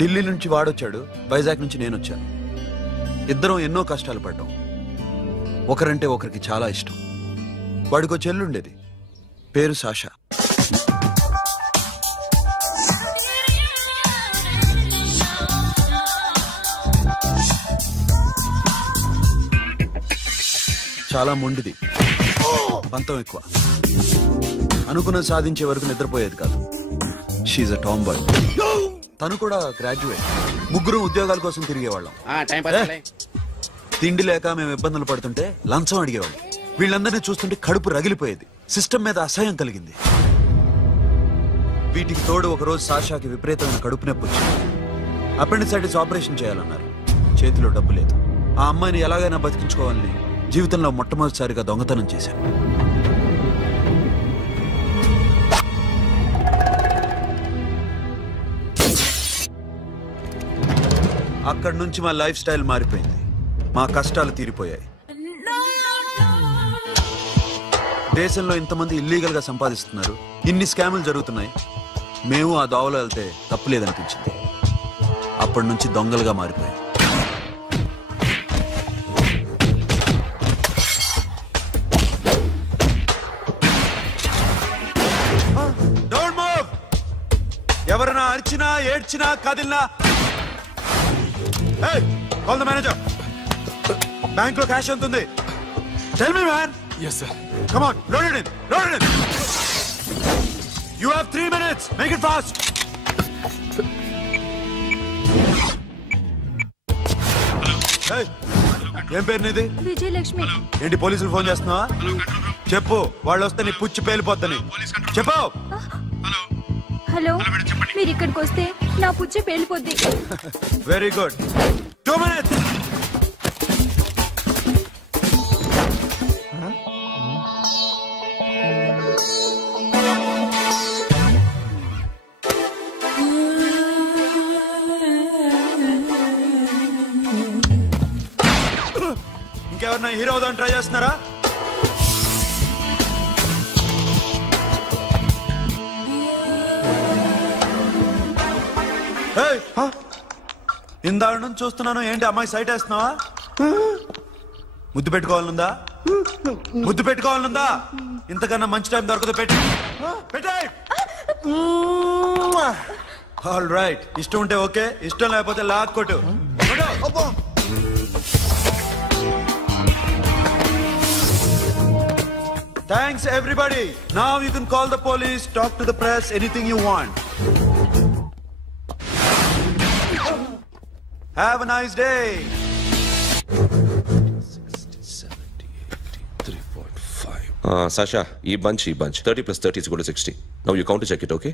ఢిల్లీ నుంచి వాడొచ్చాడు, వైజాగ్ నుంచి నేను వచ్చాను. ఇద్దరం ఎన్నో కష్టాలు పడ్డాం. ఒకరంటే ఒకరికి చాలా ఇష్టం. వాడికో చెల్లుండేది, పేరు సాషా. చాలా మొండిది, పంతం ఎక్కువ. అనుకున్నది సాధించే వరకు నిద్రపోయేది కాదు. She's a tomboy. తను కూడా గ్రాడ్యుయేట్. ముగ్గురు ఉద్యోగాల కోసం తిరిగేవాళ్ళం. తిండి లేక మేము ఇబ్బందులు పడుతుంటే లంచం అడిగేవాళ్ళం. వీళ్ళందరినీ చూస్తుంటే కడుపు రగిలిపోయేది. సిస్టమ్ మీద అసహ్యం కలిగింది. వీటికి తోడు ఒకరోజు సాషాకి విపరీతమైన కడుపు నొప్పి వచ్చింది. అపెండిసైటిస్ ఆపరేషన్ చేయాలన్నారు. చేతిలో డబ్బు లేదు. ఆ అమ్మాయిని ఎలాగైనా బతికించుకోవాలని జీవితంలో మొట్టమొదటిసారిగా దొంగతనం చేశాను. అక్కడి నుంచి మా లైఫ్ స్టైల్ మారిపోయింది. మా కష్టాలు తీరిపోయాయి. దేశంలో ఇంతమంది ఇల్లీగల్ గా సంపాదిస్తున్నారు, ఇన్ని స్కాములు జరుగుతున్నాయి. మేము ఆ దోవలో వెళ్తే తప్పులేదనిపించింది. అప్పటి నుంచి దొంగలుగా మారిపోయాయి. ఎవరైనా అరిచినా ఏడ్చినా కదిలినా కాల్ ద మేనేజర్. బ్యాంక్ లో క్యాష్ ఎంత ఉంది? Tell me man. Yes sir. Come on, load it in. Load it in. You have 3 minutes. Make it fast. Hey, ఏం పేరు నీది? విజయలక్ష్మి. ఏంటి పోలీసులు ఫోన్ చేస్తున్నావా? చెప్పు, వాళ్ళు వస్తే నీ పుచ్చి పేలిపోద్దని చెప్పు. హలో, మీరు ఇక్కడికి వస్తే నా పుచ్చి పేలిపోద్ది. Very good. 2 minutes. ఇంకెవరన్నా హీరో అవుదాం ట్రై చేస్తున్నారా? ఇందాక నుంచి చూస్తున్నాను, ఏంటి అమ్మాయి సైట్ వేస్తున్నావా? ముద్దు పెట్టుకోవాలనుందా? ముద్దు పెట్టుకోవాలనుందా? ఇంతకన్నా మంచి టైం దొరకదు. పెట్టే. ఆల్ రైట్, ఇష్టం ఉంటే ఓకే, ఇష్టం లేకపోతే లాక్కొట్టు. Thanks everybody. Now you can call the police, talk to the press, anything you want. Have a nice day. 60, 70, 80, 3.5. Sasha, ఈ bunch 30 plus 30 is equal to 60. Now you count to check it, okay?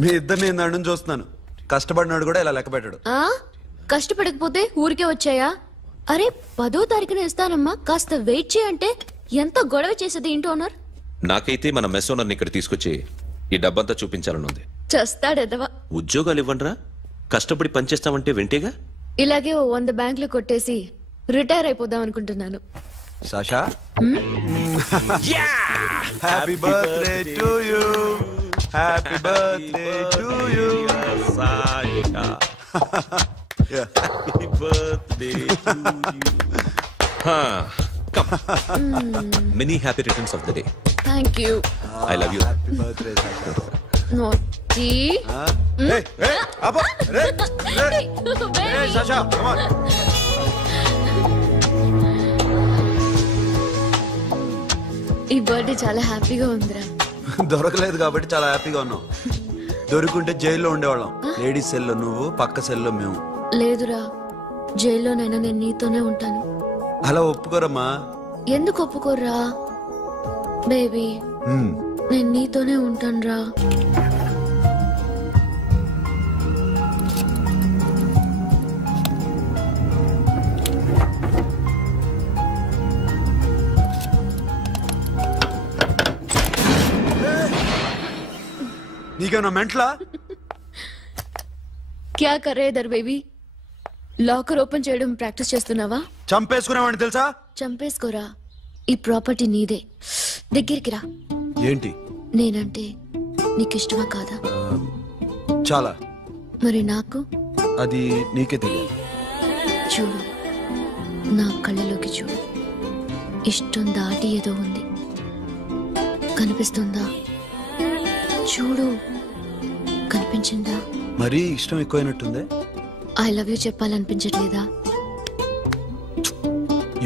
మీ ఇద్దరిని నేను చూస్తున్నాను. కష్టపడినాడు కూడా ఇలా లెక్క పెట్టాడు. కష్టపడకపోతే ఊరికే వచ్చాయా? అరే 10వ తారీఖున ఇస్తానమ్మా, కాస్త వెయిట్ చేయంటే ఎంత గొడవ చేసేది ఇంటి ఓనర్. నాకైతే మన మెస్ ఓనర్ని ఇక్కడ తీసుకొచ్చి ఈ డబ్బంతా చూపించాలని ఉంది. చేస్తాడెదవా. ఉద్యోగాలు ఇవ్వండిరా, కష్టపడి పనిచేస్తామంటే వింటేగా. ఇలాగే 100 బ్యాంకులు కొట్టేసి రిటైర్ అయిపోదాం అనుకుంటున్నాను. Sasha, happy birthday to you. Happy birthday to you Sasha. Happy birthday to you. Come. Many happy returns of the day. Thank you. I love you. Happy birthday, Sasha. Naughty. Hey, Abba. Hey, Sasha, come on. ఈ birthday చాలా హ్యాపీగా ఉందిరా. దొరకలేదు కాబట్టి చాలా హ్యాపీగా ఉన్నాం. దొరుకుంటే జైల్లో ఉండేవాళ్ళం. లేడీస్ సెల్లో నువ్వు, పక్క సెల్లో మేము. లేదురా, జైల్లోనైనా నేను నీతోనే ఉంటాను. అలా ఒప్పుకోరమ్మా. ఎందుకు ఒప్పుకోర్రా బేబీ? నేను నీతోనే ఉంటాను రా. నీకేమన్నా మెంట్లా? క్యా కర్ రే ఇధర్ బేబీ? లాకర్ ఓపెన్ చేయడం ప్రాక్టీస్ చేస్తున్నావా? చంపేసుకున్నావని తెలుసా? చంపేసుకోరా, ఈ ప్రాపర్టీ నీదే. దగ్గరికి రా. ఏంటి? నేనంటే నీకు ఇష్టమా కాదా? చాలా. మరి నాకు? అది నీకే తెలియదు. చూడు, నా కళ్ళలోకి చూడు. ఇష్టం దాటి ఏదో ఉంది, కనిపిస్తుందా? చూడు, కనిపించిందా? మరీ ఇష్టం ఎక్కువైనట్టుందే. ఐ లవ్ యూ చెప్పాలనిపించట్లేదా?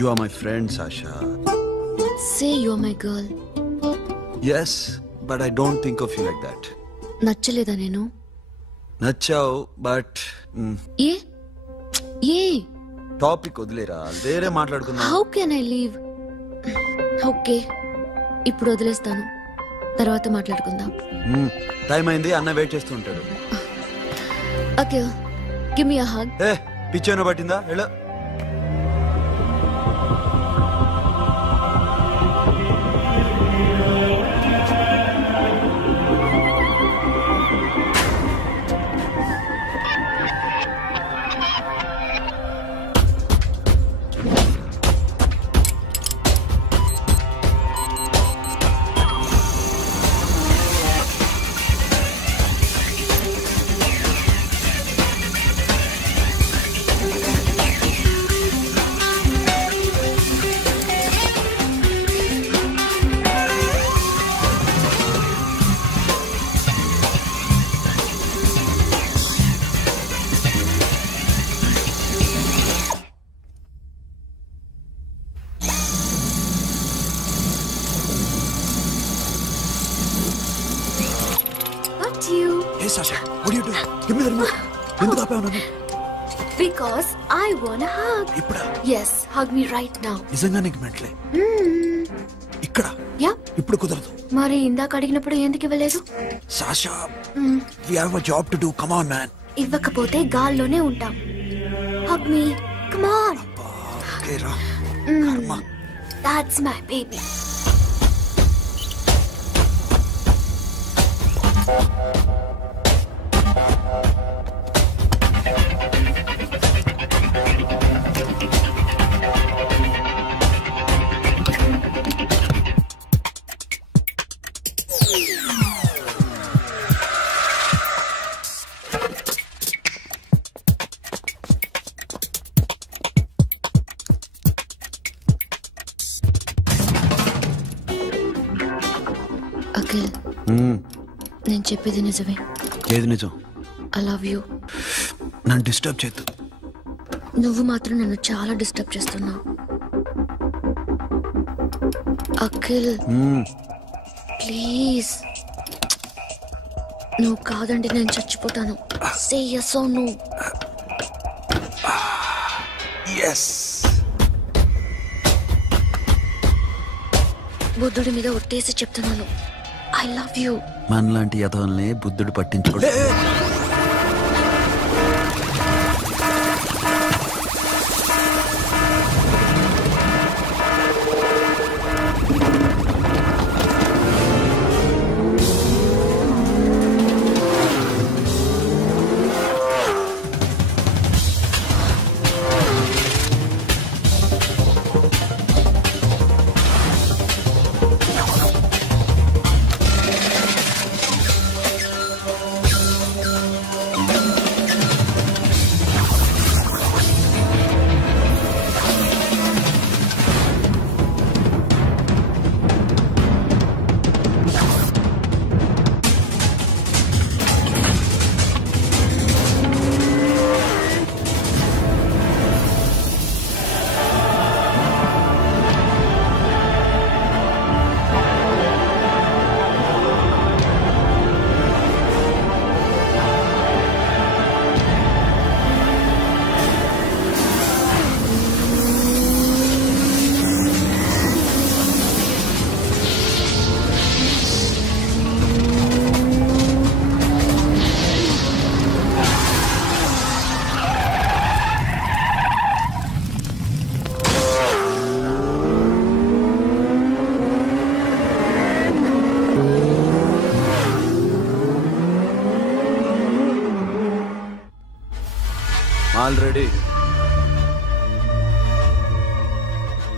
You are my friend Sasha. Say you are my girl. Yes, but I don't think of you like that. నచ్చలేదా నేను? నచ్చావు, బట్ ఏ ఏ టాపిక్ వదిలేరా, వేరే మాట్లాడుకుందాం. How can I leave? Okay, ఇప్పుడు వదిలేస్తాను, తర్వాత మాట్లాడుకుందాం. టైం అయింది, అన్న వెయిట్ చేస్తూ ఉంటాడు. Okay, give me a hug. ఏ పిచ్చేనా పట్టిందా? ఎలా Sasha, what are you doing? Give me the remote. ఎందుకు ఆపావు నన్ను? Because I want a hug. ఇప్పుడా? Yes, hug me right now. నిజంగా నీకు మెంటలే? ఇక్కడ? యా. ఇప్పుడు కుదరదు. మరి ఇందాక అడిగినప్పుడు ఎందుకు ఇవ్వలేదు? Sasha, we have a job to do. Come on, man. ఇవ్వకపోతే గాల్లోనే ఉంటాం. Hug me. Come on. Okay, రా. కర్మ. That's my baby. అఖిల్, నేను చెప్పేది నిజమే. ఏది నిజం? I love you. నన్ను డిస్టర్బ్ చేయొద్దు. నువ్వు మాత్రం నన్ను చాలా డిస్టర్బ్ చేస్తున్నావు. అఖిల్ ప్లీజ్, నువ్వు కాదంటే నేను చచ్చిపోతాను. సే yes or no. yes. బుద్ధుడి మీద ఒట్టేసి చెప్తున్నాను, ఐ లవ్ యూ. మనలాంటి యథోల్ని బుద్ధుడు పట్టించుకోడు. ऑलरेडी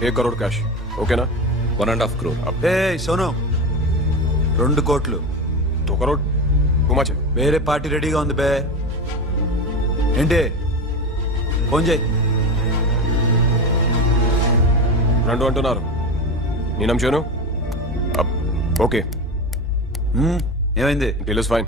1 करोड़ कैश ओके ना 1.5 crore ఏ సోను 2 కోట్లు 2 करोड़ घुमा వేరే పార్టీ రెడీగా ఉంది బే ఏంటి ఫోన్ చేయి. 2 అంటున్నారు. నేను నమ్మాను. ఓకే, ఏమైంది? Deal is fine.